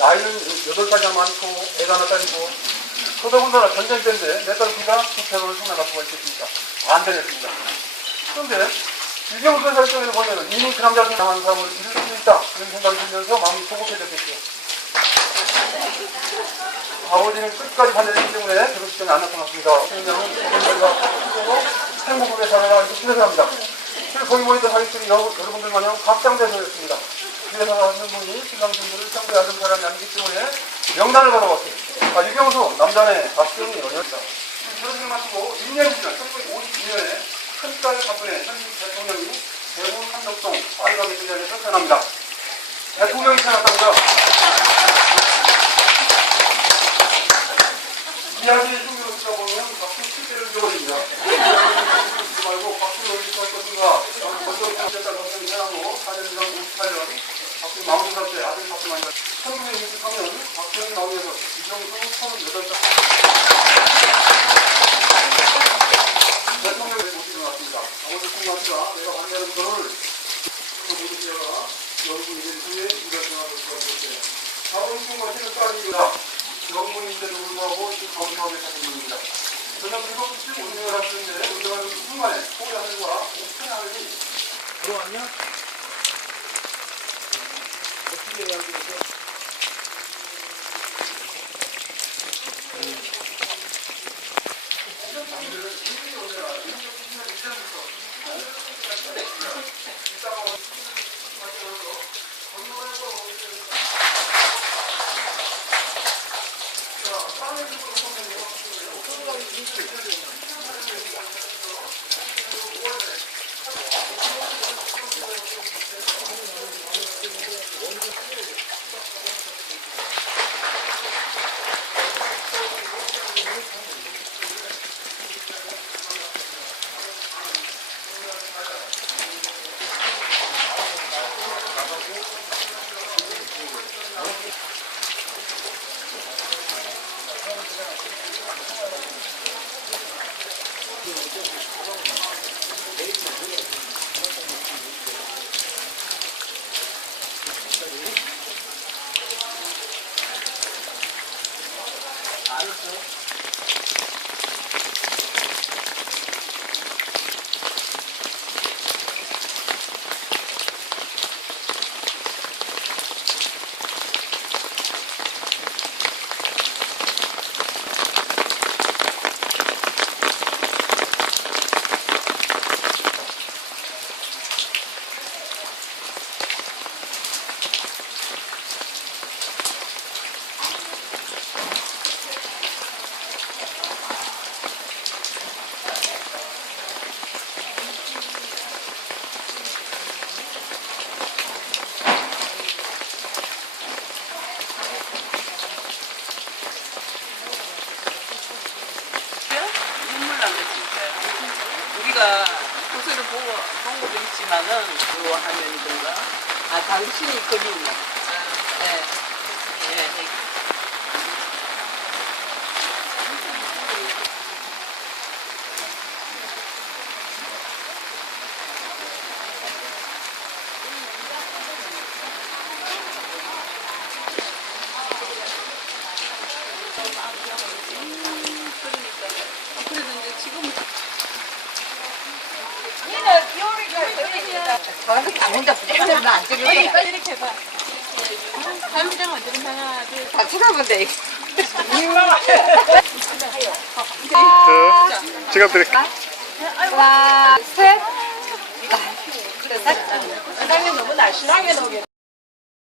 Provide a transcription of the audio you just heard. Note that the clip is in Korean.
여덟 살이 많고 애가 하나 딸이고 더더군다나 전쟁 때인데 내 딸기가 부패로를 생각할 수가 있겠습니까? 안 되겠습니다. 그런데 유경수 설정에서 보면은 이미 그 남자를 당한 사람을 잃을 수 있다 이런 생각이 들면서 마음이 조급해졌겠죠. 아버지는 끝까지 반대했기 때문에 결혼식장에 안 나타났습니다. 어머니가 힘들고 행복하게 살아라 이렇게 기대합니다. 그래서 거기 모였던 여- 여러분들 마냥 각장대소였습니다. 그래서 하는 분이 신랑 신부를 상대하는 사람이 아니기 때문에 명단을 받아봤어요. 아, 유경수, 남자네, 박수영이 연였다. 결혼을 마치고 2년 지난 1952년에 큰딸 박근혜 현 대통령이 대구 삼덕동 빨가게 대장에서 태어납니다. 대통령이 태어났답니다. 이야기 중으로 듣다 보면 박수 실제를 잊어버립니다. 잊지 말고 박수를 할 것인가. 먼저 경제자 검색을 해하고 4년 이상 58년 박수 42살 때 아들 박수 많이 1963년 박수영이 나오면서 이정수 38살 대통령의 모습이 일어났습니다. 아버지 풍마씨가 내가 반대하는 결혼을 모두씨가 영분이 된 후에 이별생활을 시작했어요. 아버지 풍마씨는 딸입니다. 영분인데도 불구하고 지금 건강하게 사는 분입니다. 저는 그리고 15년을 할수 있는데 운동하는 그 순간에 서울 하늘과 옥천 하늘이 들어왔냐? 어떻 게해야 되겠어? 눈물 난다 진짜. 우리가 고소를 보고 본 것도 있지만은 요 화면이든가. 아 당신이 거기 있네. 네. 네. 그래도 이제 지금 혼자 부탁하면 안 찍을 거야. 빨리 이렇게 해봐. 사무장 어디로 하나 둘. 다 쳐다본대. 지갑 드릴게요. 하나, 셋. 사장님 너무 날씬하게 녹여.